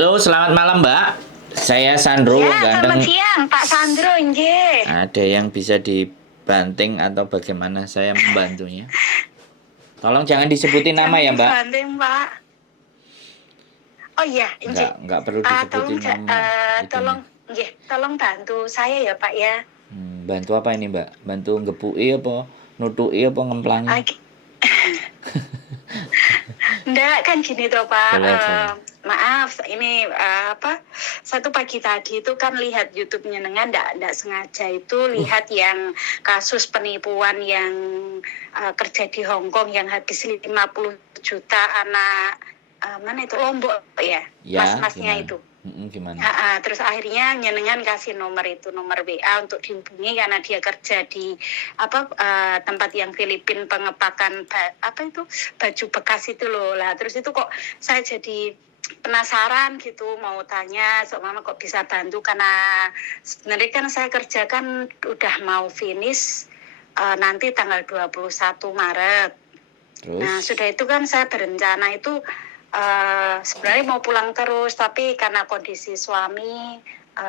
Halo, selamat malam Mbak. Saya Sandro Ya, Ganteng. selamat siang Pak Sandro, nggih. Ada yang bisa dibanting atau bagaimana saya membantunya? Tolong jangan disebutin nama Jangan ya Mbak. dibanting, Pak. Oh iya, nggih. Nggak perlu Tolong, disebutin nama itunya. nggih, tolong bantu saya ya Pak ya. Bantu apa ini Mbak? Bantu ngebuki apa? Nutuki apa ngemplangi? Ah, Nggak, kan gini toh Pak. Boleh aja ya. Maaf, ini satu pagi tadi itu kan lihat YouTube-nya dengan nggak sengaja itu lihat yang kasus penipuan yang kerja di Hong Kong yang habis 50 juta anak mana itu Lombok ya, Ya, mas-masnya gimana? itu. Gimana? Terus akhirnya nyenengan kasih nomor WA untuk dihubungi karena dia kerja di tempat yang Filipin pengepakan baju bekas itu loh lah. Terus itu kok saya jadi penasaran gitu mau tanya soalnya kok bisa bantu karena sebenarnya kan saya kerja kan udah mau finish nanti tanggal 21 Maret. Terus? Nah sudah itu kan saya berencana itu sebenarnya mau pulang terus tapi karena kondisi suami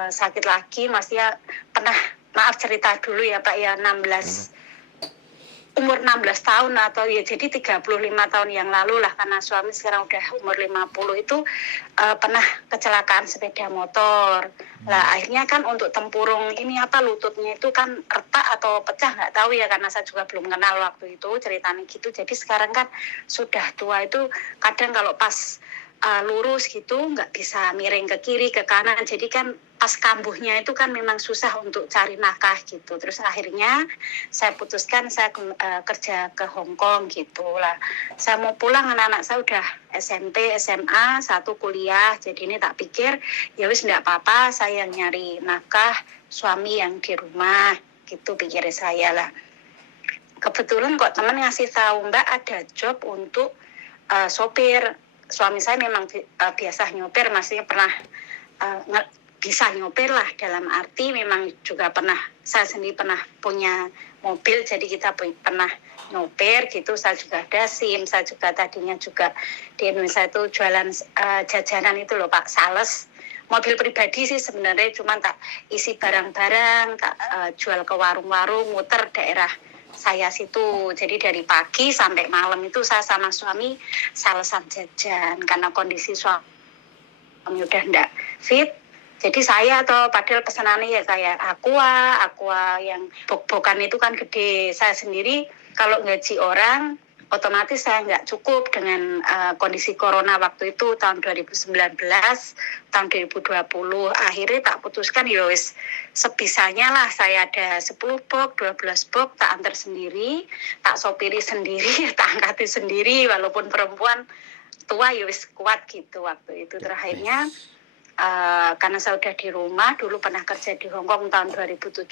sakit lagi maksudnya pernah maaf cerita dulu ya Pak ya umur 16 tahun atau ya jadi 35 tahun yang lalu lah karena suami sekarang udah umur 50 itu pernah kecelakaan sepeda motor. Lah akhirnya kan untuk tempurung ini lututnya itu kan retak atau pecah nggak tahu ya karena saya juga belum kenal waktu itu ceritanya gitu. Jadi sekarang kan sudah tua itu kadang kalau pas lurus gitu nggak bisa miring ke kiri ke kanan jadi kan pas kambuhnya itu kan memang susah untuk cari nafkah gitu. Terus akhirnya saya putuskan saya kerja ke Hong Kong gitu lah. Saya mau pulang anak-anak saya udah SMP, SMA, satu kuliah. Jadi ini tak pikir ya wis enggak apa-apa saya yang nyari nafkah, suami yang di rumah gitu pikir saya lah. Kebetulan kok teman ngasih tahu Mbak ada job untuk sopir. Suami saya memang biasa nyopir, maksudnya pernah bisa nyopir lah dalam arti memang juga pernah saya sendiri pernah punya mobil jadi kita pernah nyopir gitu. Saya juga ada SIM, saya juga tadinya juga di Indonesia itu jualan jajanan itu loh Pak, sales. Mobil pribadi sih sebenarnya cuma tak isi barang-barang, tak jual ke warung-warung, muter daerah saya situ. Jadi dari pagi sampai malam itu saya sama suami salesan jajan karena kondisi suami udah enggak fit. Jadi saya padahal pesanannya ya kayak aqua yang bok-bokan itu kan gede. Saya sendiri kalau gaji orang otomatis saya nggak cukup dengan kondisi corona waktu itu tahun 2019, tahun 2020. Akhirnya tak putuskan yowis sebisanya lah saya ada 10 box, 12 box tak antar sendiri, tak sopiri sendiri, tak angkati sendiri walaupun perempuan tua yowis kuat gitu waktu itu. Terakhirnya karena saya udah di rumah, dulu pernah kerja di Hong Kong tahun 2017,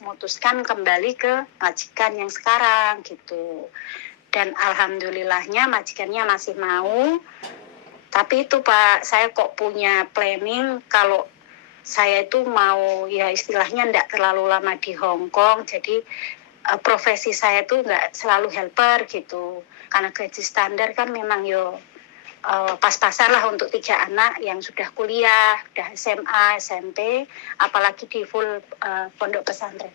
memutuskan kembali ke majikan yang sekarang gitu. Dan alhamdulillahnya majikannya masih mau. Tapi itu Pak, saya kok punya planning kalau saya itu mau ya istilahnya enggak terlalu lama di Hong Kong. Jadi profesi saya itu enggak selalu helper gitu. Karena gaji standar kan memang pas-pasan lah untuk 3 anak yang sudah kuliah, sudah SMA, SMP, apalagi di full pondok pesantren.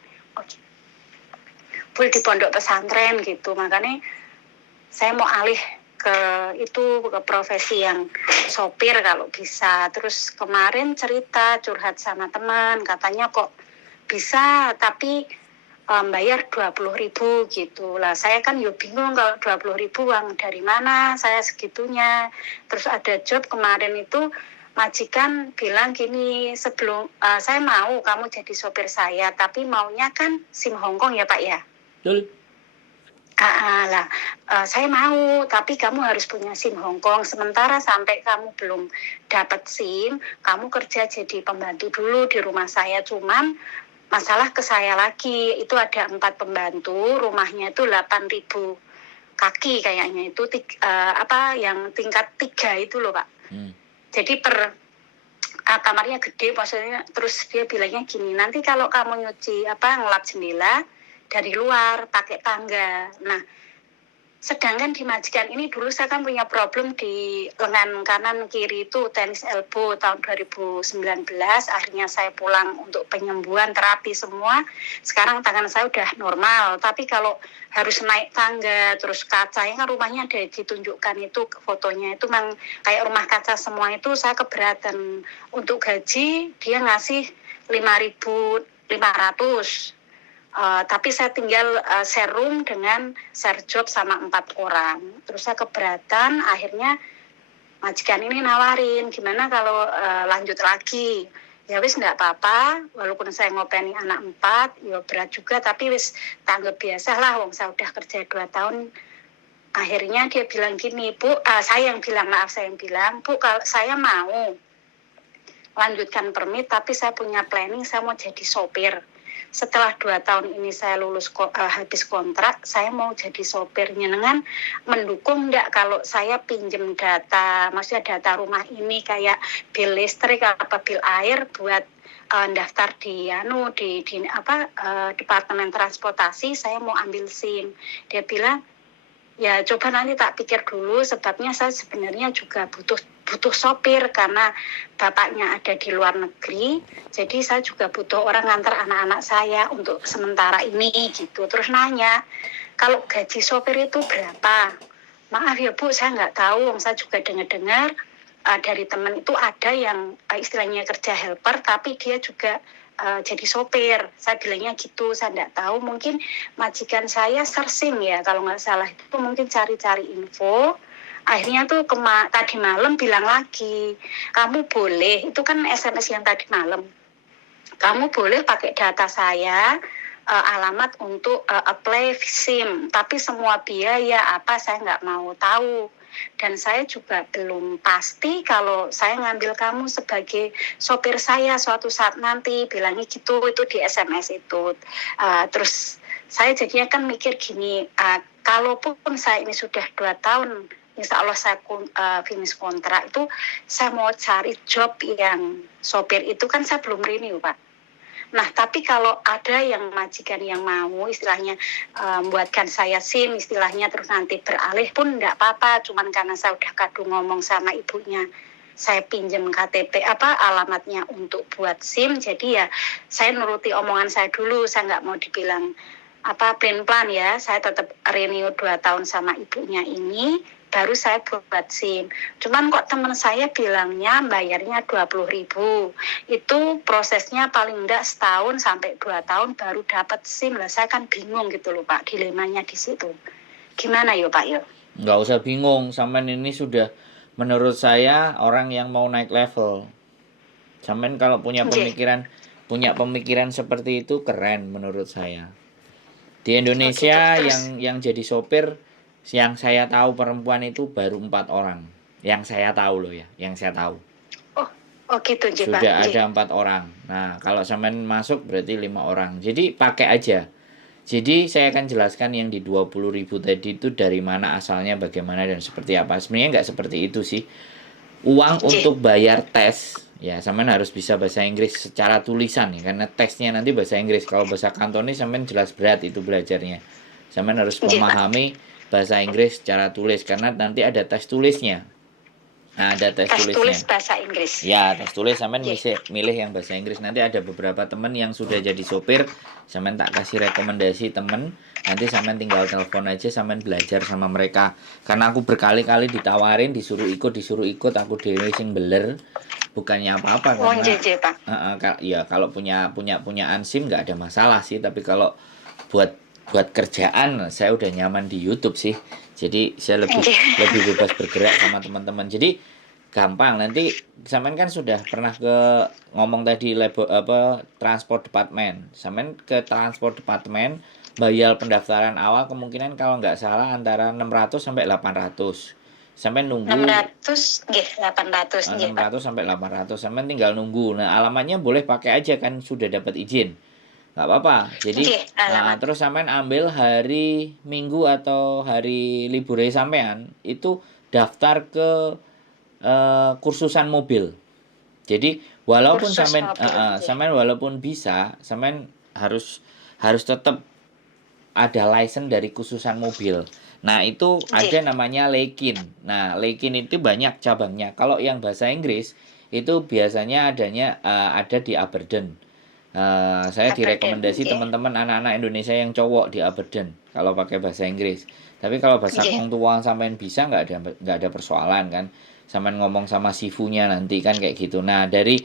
Full di pondok pesantren gitu. Makanya saya mau alih ke profesi yang sopir kalau bisa. Terus kemarin cerita curhat sama teman, katanya kok bisa tapi bayar 20.000 gitu lah. Saya kan bingung kalau 20.000 uang dari mana saya segitunya. Terus ada job kemarin itu majikan bilang gini, sebelum saya mau kamu jadi sopir saya tapi maunya kan SIM Hong Kong ya Pak ya. Betul. Saya mau, tapi kamu harus punya SIM Hong Kong. Sementara sampai kamu belum dapat SIM, kamu kerja jadi pembantu dulu di rumah saya. Cuman masalah ke saya lagi, itu ada 4 pembantu, rumahnya itu 8.000 kaki kayaknya itu yang tingkat 3 itu loh Pak. Jadi kamarnya gede, maksudnya terus dia bilangnya gini, nanti kalau kamu nyuci ngelap jendela dari luar pakai tangga. Nah, Sedangkan di majikan ini dulu saya kan punya problem di lengan kanan kiri itu tenis elbow tahun 2019. Akhirnya saya pulang untuk penyembuhan terapi semua. Sekarang tangan saya udah normal. Tapi kalau harus naik tangga terus kacanya kan rumahnya ada ditunjukkan itu fotonya itu memang kayak rumah kaca semua itu saya keberatan. Untuk gaji dia ngasih 5.500. Tapi saya tinggal share room dengan share job sama 4 orang. Terus saya keberatan, akhirnya majikan ini nawarin, gimana kalau lanjut lagi. Ya wis nggak apa-apa, walaupun saya ngopeni anak 4, ya berat juga, tapi wis tanggap biasa lah, wong saya udah kerja 2 tahun. Akhirnya dia bilang gini, Bu, saya yang bilang, Bu, kalau saya mau lanjutkan permit, tapi saya punya planning, saya mau jadi sopir. Setelah 2 tahun ini saya lulus habis kontrak, saya mau jadi sopir. Nyenengan mendukung enggak kalau saya pinjem data, maksudnya data rumah ini kayak bil listrik apa bil air buat daftar di departemen transportasi, saya mau ambil SIM. Dia bilang, ya coba nanti tak pikir dulu, sebabnya saya sebenarnya juga butuh sopir karena bapaknya ada di luar negeri, jadi saya juga butuh orang ngantar anak-anak saya untuk sementara ini gitu. Terus nanya, kalau gaji sopir itu berapa? Maaf ya Bu, saya nggak tahu, saya juga dengar-dengar dari teman itu ada yang istilahnya kerja helper, tapi dia juga jadi sopir. Saya bilangnya gitu, saya nggak tahu, mungkin majikan saya searching ya kalau nggak salah, itu mungkin cari-cari info. Akhirnya tuh tadi malam bilang lagi, kamu boleh, itu kan SMS yang tadi malam, kamu boleh pakai data saya, alamat untuk apply SIM, tapi semua biaya apa saya nggak mau tahu. Dan saya juga belum pasti kalau saya ngambil kamu sebagai sopir saya suatu saat nanti, bilangnya gitu, itu di SMS itu. Terus saya jadinya kan mikir gini, kalaupun saya ini sudah 2 tahun, insya Allah saya finish kontrak itu, saya mau cari job yang sopir itu kan saya belum renew Pak. Nah, tapi kalau ada yang majikan yang mau istilahnya membuatkan saya SIM istilahnya, terus nanti beralih pun enggak apa-apa, cuman karena saya udah kadung ngomong sama ibunya, saya pinjam KTP alamatnya untuk buat SIM, jadi ya saya nuruti omongan saya dulu, saya nggak mau dibilang plan ya, saya tetap renew 2 tahun sama ibunya ini, baru saya buat SIM. Cuman kok teman saya bilangnya bayarnya 20.000. Itu prosesnya paling enggak setahun sampai 2 tahun baru dapat SIM. Lah saya kan bingung gitu loh Pak, dilemanya di situ. Gimana yo Pak yo? Nggak usah bingung, sampean ini sudah menurut saya orang yang mau naik level. Sampean kalau punya pemikiran seperti itu keren menurut saya. Di Indonesia yang jadi sopir yang saya tahu perempuan itu baru 4 orang. Yang saya tahu loh ya, yang saya tahu. Oh gitu Pak. Sudah ada 4 orang. Nah, kalau sampean masuk berarti 5 orang. Jadi pakai aja. Jadi saya akan jelaskan yang di 20.000 tadi itu dari mana asalnya, bagaimana dan seperti apa. Sebenarnya nggak seperti itu sih. Uang untuk bayar tes, ya sampean harus bisa bahasa Inggris secara tulisan ya, karena tesnya nanti bahasa Inggris. Kalau bahasa Kantonis sampean jelas berat itu belajarnya. Sampean harus memahami bahasa Inggris secara tulis karena nanti ada tes tulisnya. Nah, ada tes tulisnya. Tulis bahasa Inggris. Ya, tes tulis sampean milih yang bahasa Inggris. Nanti ada beberapa teman yang sudah jadi sopir, sampean tak kasih rekomendasi teman. Nanti sampean tinggal telepon aja, sampean belajar sama mereka. Karena aku berkali-kali ditawarin, disuruh ikut, aku dewe sing beler. Bukannya apa-apa karena ya kalau punya SIM nggak ada masalah sih, tapi kalau buat kerjaan saya udah nyaman di YouTube sih. Jadi saya lebih bebas bergerak sama teman-teman. Jadi gampang. Nanti sampean kan sudah pernah ngomong tadi transport department. Sampean ke transport department, bayar pendaftaran awal kemungkinan kalau nggak salah antara 600 sampai 800. Sampai nunggu 800 sampai 800. Sampai tinggal nunggu. Nah, alamatnya boleh pakai aja kan, sudah dapat izin. Nggak apa-apa. Jadi terus sampean ambil hari Minggu atau hari libur sampean itu daftar ke kursusan mobil. Jadi walaupun sampean walaupun bisa, sampean harus tetap ada license dari kursusan mobil. Nah, itu ada Nggih. namanya Lekin. Nah, Lekin itu banyak cabangnya. Kalau yang bahasa Inggris itu biasanya ada di Aberdeen. Saya Aberdeen, direkomendasi nggih. teman-teman anak-anak Indonesia yang cowok di Aberdeen kalau pakai bahasa Inggris. Tapi kalau bahasa Nggih. Kong Tuang sampean bisa nggak ada persoalan kan. Sampean ngomong sama sifunya nanti kan kayak gitu. Nah, dari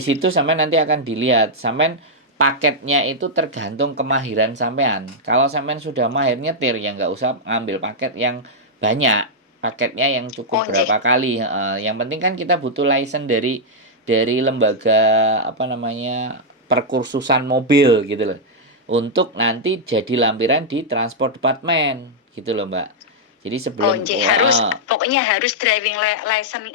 situ sampean nanti akan dilihat sampean paketnya itu tergantung kemahiran sampean. Kalau sampean sudah mahir nyetir ya nggak usah ngambil paket yang banyak. Paketnya yang Oh, cukup nggih. berapa kali. Yang penting kan kita butuh license dari lembaga apa namanya perkursusan mobil gitu loh, untuk nanti jadi lampiran di transport department gitu loh Mbak. Jadi Oh, sebelum nggih. Harus pokoknya harus license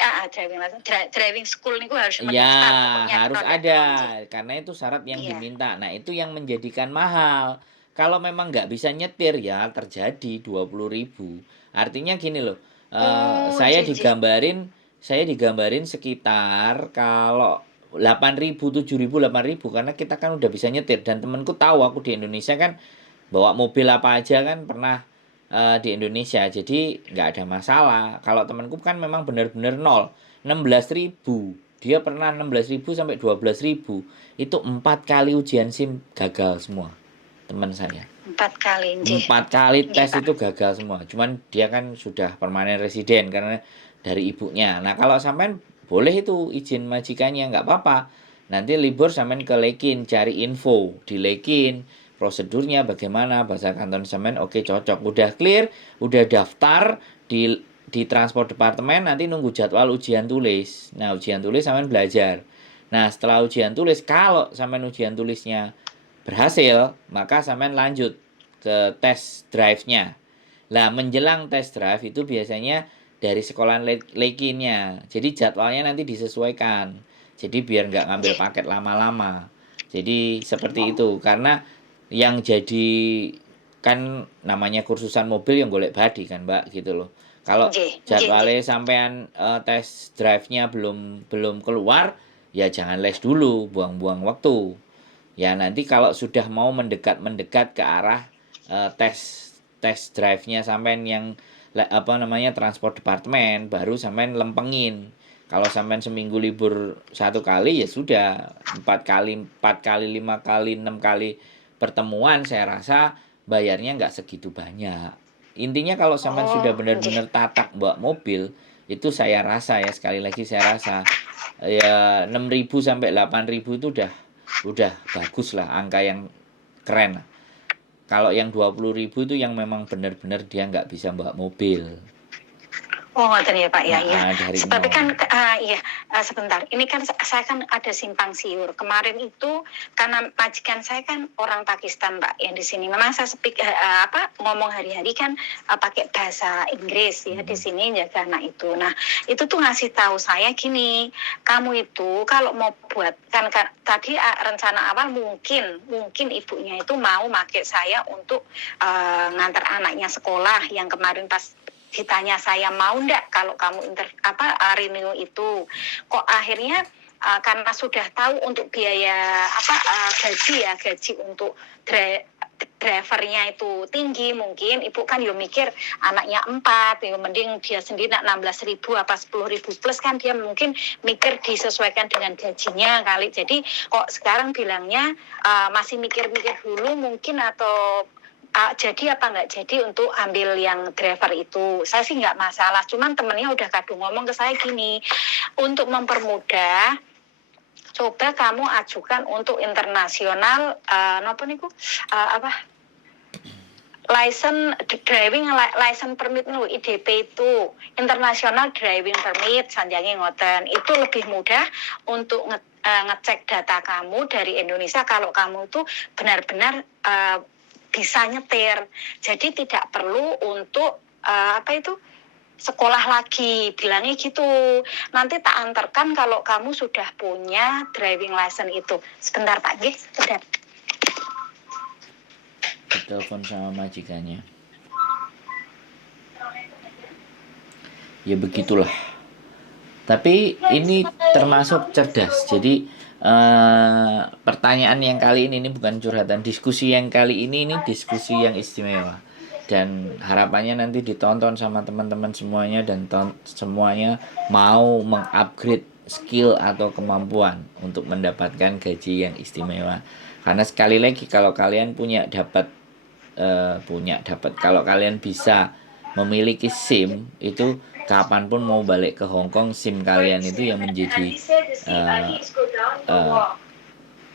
driving school niku harus ya mendaftar pokoknya harus to ndak? ada, Oh, nggih. karena itu syarat yang Iya. diminta. Nah itu yang menjadikan mahal. Kalau memang nggak bisa nyetir ya terjadi 20.000. Artinya gini loh, Oh, saya nggih, nggih. digambarin sekitar kalau 8.000, 7.000, 8.000 karena kita kan udah bisa nyetir dan temenku tahu aku di Indonesia kan bawa mobil apa aja kan pernah di Indonesia, jadi nggak ada masalah. Kalau temanku kan memang benar-benar nol, 16.000, dia pernah 16.000 sampai 12.000, itu 4 kali ujian SIM gagal semua teman saya. 4 kali, nggih. 4 kali Nggih, tes Pak. itu gagal semua, cuman dia kan sudah permanen residen karena dari ibunya. Nah kalau sampean boleh itu izin majikannya nggak apa-apa, nanti libur sampean ke Lekin cari info di Lekin prosedurnya bagaimana, bahasa kanton sampean oke cocok, udah clear, udah daftar di transport departemen, nanti nunggu jadwal ujian tulis. Nah ujian tulis sampean belajar. Nah setelah ujian tulis, kalau sampean ujian tulisnya berhasil, maka sampean lanjut ke tes drive-nya. Lah menjelang tes drive itu biasanya dari sekolahan Lekinnya. Jadi jadwalnya nanti disesuaikan. Jadi biar nggak ngambil Nggih. paket lama-lama. Jadi seperti Oh, itu. Karena yang jadi kan namanya kursusan mobil yang golek badi kan Mbak gitu loh. Kalau nggih, nggih, nggih. jadwalnya sampean tes drive-nya belum belum keluar, ya jangan les dulu, buang-buang waktu. Ya nanti kalau sudah mau mendekat-mendekat ke arah tes tes drive-nya sampean yang apa namanya transport departemen, baru sampean lempengin. Kalau sampean seminggu libur 1 kali ya sudah, 4 kali, 4 kali, 5 kali, 6 kali pertemuan saya rasa bayarnya nggak segitu banyak. Intinya kalau sampean sudah Oh, nggih. benar-benar tatak bawa mobil, itu saya rasa ya sekali lagi saya rasa ya 6.000 sampai 8.000 itu udah bagus lah, angka yang keren lah. Kalau yang 20.000 itu yang memang benar-benar dia nggak bisa bawa mobil. Oh, ngoten ya Pak, ya, iya. Nah, dari Tapi nol. kan, iya, sebentar. Ini kan saya kan ada simpang siur. Kemarin itu karena majikan saya kan orang Pakistan, Pak, yang di sini. Memang saya ngomong hari-hari kan pakai bahasa Inggris ya di sini jaga anak itu. Nah, itu tuh ngasih tahu saya gini, kamu itu kalau mau buat kan tadi rencana awal mungkin ibunya itu mau pakai saya untuk ngantar anaknya sekolah yang kemarin pas ditanya saya mau ndak kalau kamu renew itu, kok akhirnya karena sudah tahu untuk biaya gaji untuk drivernya itu tinggi, mungkin ibu kan yo mikir anaknya 4, yo mending dia sendiri nak 16.000 apa 10.000 plus kan dia mungkin mikir disesuaikan dengan gajinya kali. Jadi kok sekarang bilangnya masih mikir-mikir dulu mungkin atau jadi apa nggak jadi untuk ambil yang driver itu. Saya sih nggak masalah, cuman temennya udah kadung ngomong ke saya gini, untuk mempermudah coba kamu ajukan untuk internasional license permit IDP itu international driving permit sanjange ngoten, itu lebih mudah untuk ngecek data kamu dari Indonesia kalau kamu itu benar-benar bisa nyetir. Jadi tidak perlu untuk sekolah lagi, bilangnya gitu. Nanti tak antarkan kalau kamu sudah punya driving license itu. Sebentar Pak, nggih, sebentar. Ditelepon sama majikannya. Ya begitulah. Tapi ini termasuk cerdas. Jadi pertanyaan yang kali ini bukan curhatan, diskusi yang kali ini diskusi yang istimewa. dan harapannya nanti ditonton sama teman-teman semuanya dan semuanya mau mengupgrade skill atau kemampuan untuk mendapatkan gaji yang istimewa. Karena sekali lagi kalau kalian kalau kalian bisa memiliki SIM itu kapanpun mau balik ke Hong Kong, SIM kalian itu yang menjadi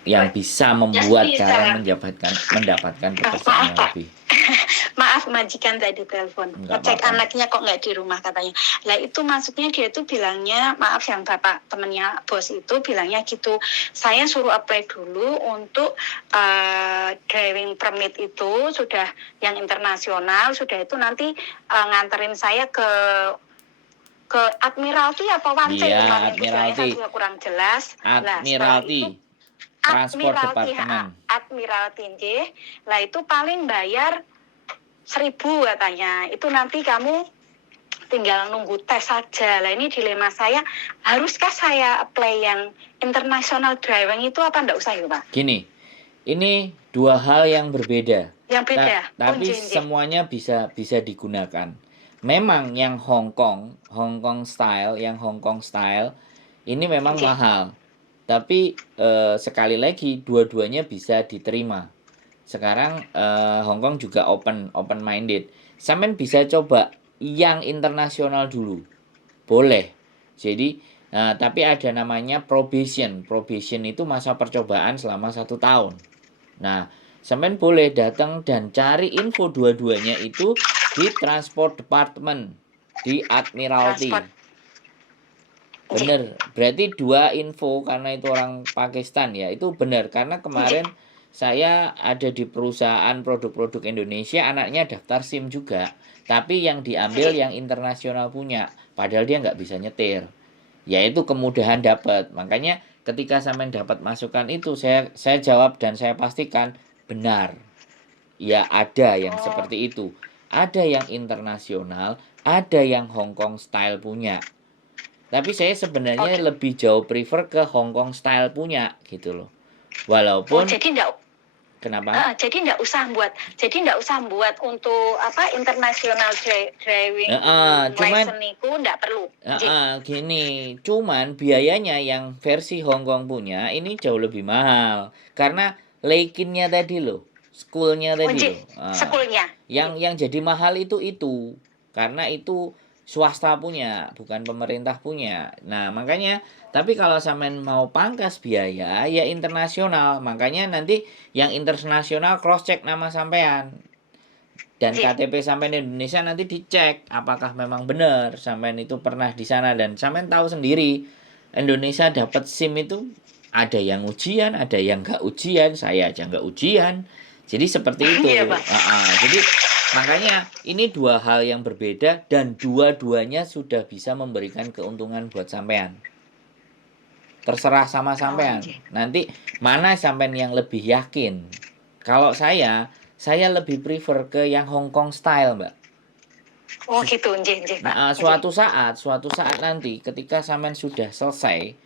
yang bisa membuat kalian mendapatkan pekerjaan yang lebih. Maaf majikan tadi telepon, ngecek anaknya kok nggak di rumah katanya. Lah itu maksudnya dia tuh bilangnya, maaf yang bapak temennya bos itu bilangnya gitu, saya suruh apply dulu untuk driving permit itu sudah yang internasional, sudah itu nanti nganterin saya ke Admiralty apa Wance Iya, Admiralty. Saya kurang jelas. Admiralty. Transport Departemen. Admiralty. Lah itu paling bayar 1.000 katanya. Itu nanti kamu tinggal nunggu tes saja. Lah ini dilema saya, haruskah saya apply yang international driving itu apa enggak usah ya, Pak? Gini. Ini dua hal yang berbeda. Yang beda. Tapi semuanya bisa digunakan. Memang yang Hong Kong style ini memang mahal. Tapi sekali lagi dua-duanya bisa diterima. Sekarang Hong Kong juga open minded. Sampean bisa coba yang internasional dulu. Boleh. Jadi tapi ada namanya probation. Probation itu masa percobaan selama 1 tahun. Nah, sampean boleh datang dan cari info dua-duanya itu di Transport Department, di Admiralty. Bener, berarti 2 info karena itu orang Pakistan ya. Itu benar karena kemarin saya ada di perusahaan produk-produk Indonesia, anaknya daftar SIM juga. Tapi yang diambil yang internasional punya, padahal dia nggak bisa nyetir. Yaitu kemudahan dapat. Makanya ketika sampean dapat masukan itu, saya jawab dan saya pastikan benar. Ya ada yang seperti itu. Ada yang internasional, ada yang Hong Kong style punya. Tapi saya sebenarnya lebih jauh prefer ke Hong Kong style punya gitu loh. Walaupun jadi enggak, kenapa? Jadi enggak usah buat untuk apa international driving license itu enggak perlu. Gini, cuman biayanya yang versi Hong Kong punya ini jauh lebih mahal karena laikinnya tadi loh, schoolnya tadi loh. Schoolnya. Yang jadi mahal itu karena itu swasta punya, bukan pemerintah punya. Nah, makanya tapi kalau sampean mau pangkas biaya ya internasional. Makanya nanti yang internasional cross check nama sampean. Dan KTP sampean Indonesia nanti dicek apakah memang benar sampean itu pernah di sana dan sampean tahu sendiri Indonesia dapat SIM itu ada yang ujian, ada yang enggak ujian, saya aja enggak ujian. Jadi seperti itu. Jadi makanya ini 2 hal yang berbeda dan dua-duanya sudah bisa memberikan keuntungan buat sampean. Terserah sama sampean. Nanti mana sampean yang lebih yakin? Kalau saya lebih prefer ke yang Hong Kong style, Mbak. Oh gitu, Nah, suatu saat nanti ketika sampean sudah selesai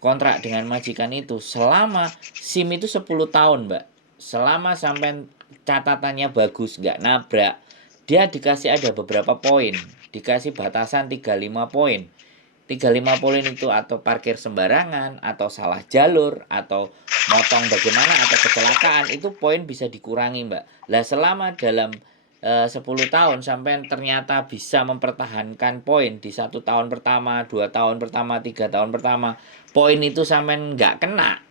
kontrak dengan majikan itu, selama SIM itu 10 tahun, Mbak. Selama sampean catatannya bagus, nggak nabrak, dia dikasih ada beberapa poin, dikasih batasan 35 poin. 35 poin itu atau parkir sembarangan, atau salah jalur, atau motong bagaimana, atau kecelakaan, itu poin bisa dikurangi, Mbak. Lah selama dalam 10 tahun sampai ternyata bisa mempertahankan poin di 1 tahun pertama, 2 tahun pertama, 3 tahun pertama, poin itu sampai nggak kena,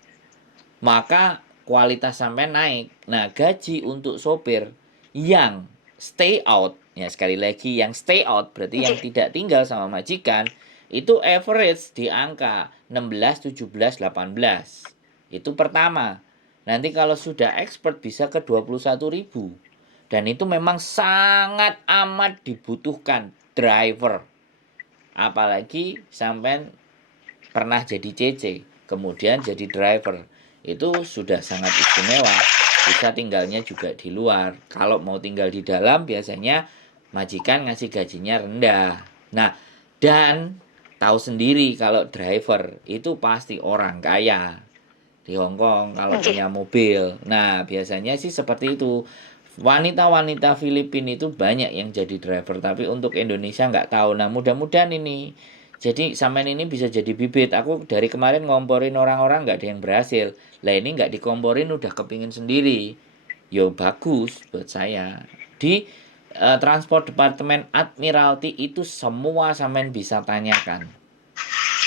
maka kualitas sampai naik. Nah, gaji untuk sopir yang stay out, ya sekali lagi yang stay out berarti yang tidak tinggal sama majikan, itu average di angka 16, 17, 18. Itu pertama. Nanti kalau sudah expert bisa ke 21.000. Dan itu memang sangat amat dibutuhkan driver. Apalagi sampai pernah jadi CC, kemudian jadi driver. Itu sudah sangat istimewa. Bisa tinggalnya juga di luar. Kalau mau tinggal di dalam biasanya majikan ngasih gajinya rendah. Nah, dan tahu sendiri kalau driver itu pasti orang kaya di Hong Kong kalau punya mobil. Nah, biasanya sih seperti itu. wanita-wanita Filipina itu banyak yang jadi driver, tapi untuk Indonesia nggak tahu. Nah, mudah-mudahan ini jadi sampean ini bisa jadi bibit. Aku dari kemarin ngomporin orang-orang nggak ada yang berhasil. Lah ini nggak dikomporin udah kepingin sendiri. Yo bagus buat saya. Di Transport Departemen Admiralty itu semua sampean bisa tanyakan.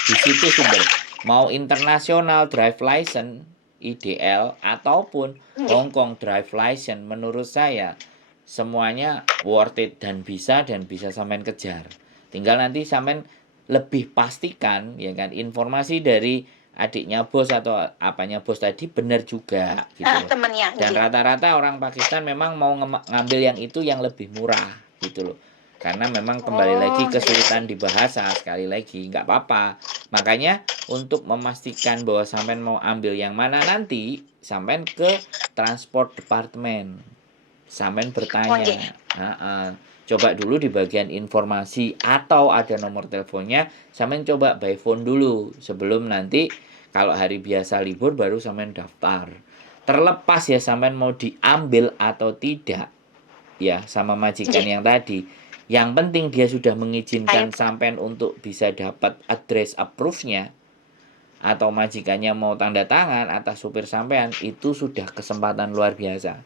Di situ sumber mau internasional drive license IDL ataupun Hong Kong drive license, menurut saya semuanya worth it dan bisa sampean kejar. Tinggal nanti sampean lebih pastikan ya kan informasi dari adiknya bos atau apanya bos tadi benar juga gitu loh. Temennya. Dan rata-rata orang Pakistan memang mau ngambil yang itu yang lebih murah gitu loh. Karena memang kembali lagi kesulitan di bahasa, sekali lagi nggak apa-apa. Makanya untuk memastikan bahwa sampean mau ambil yang mana nanti, sampean ke Transport Department. Sampean bertanya. Coba dulu di bagian informasi atau ada nomor teleponnya, sampean coba by phone dulu sebelum nanti kalau hari biasa libur baru sampean daftar. Terlepas ya sampean mau diambil atau tidak ya sama majikan yang tadi. Yang penting dia sudah mengizinkan sampean untuk bisa dapat address approve-nya atau majikannya mau tanda tangan atas supir sampean, itu sudah kesempatan luar biasa.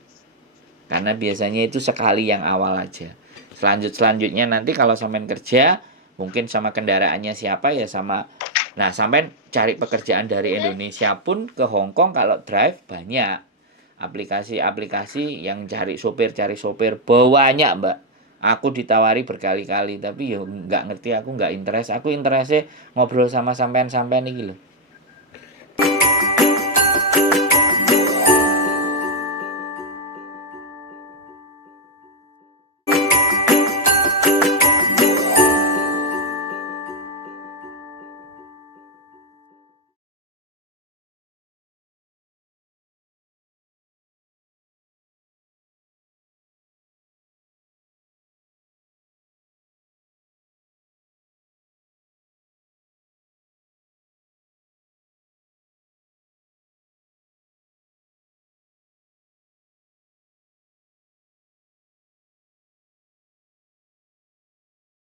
Karena biasanya itu sekali yang awal aja. Selanjutnya nanti kalau sampean kerja, mungkin sama kendaraannya siapa ya sama. Nah, sampean cari pekerjaan dari Indonesia pun ke Hong Kong kalau drive banyak. Aplikasi-aplikasi yang cari sopir banyak, Mbak. Aku ditawari berkali-kali tapi ya nggak ngerti, aku nggak interest. Aku interestnya ngobrol sama sampean-sampean ini loh.